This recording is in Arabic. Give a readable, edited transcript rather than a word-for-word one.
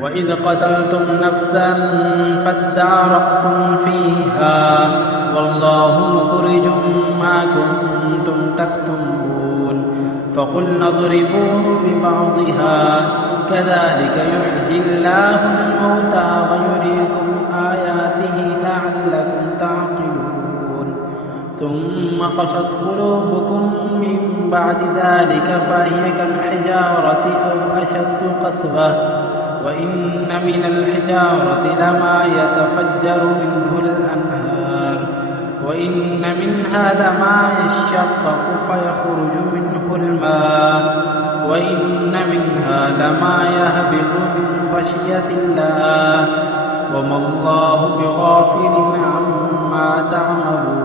وإذ قتلتم نفسا فادارأتم فيها والله مخرج ما كنتم تكتمون فقلنا اضربوه ببعضها كذلك يحيي الله الموتى ويريكم آياته لعلكم تعقلون ثم قست قلوبكم من بعد ذلك فهي كالحجارة أو أشد قسوة وإن من الحجارة لما يتفجر منه الأنهار وإن منها لما يشقق فيخرج منه الماء وإن منها لما يهبط من خشية الله وما الله بغافل عما تعملون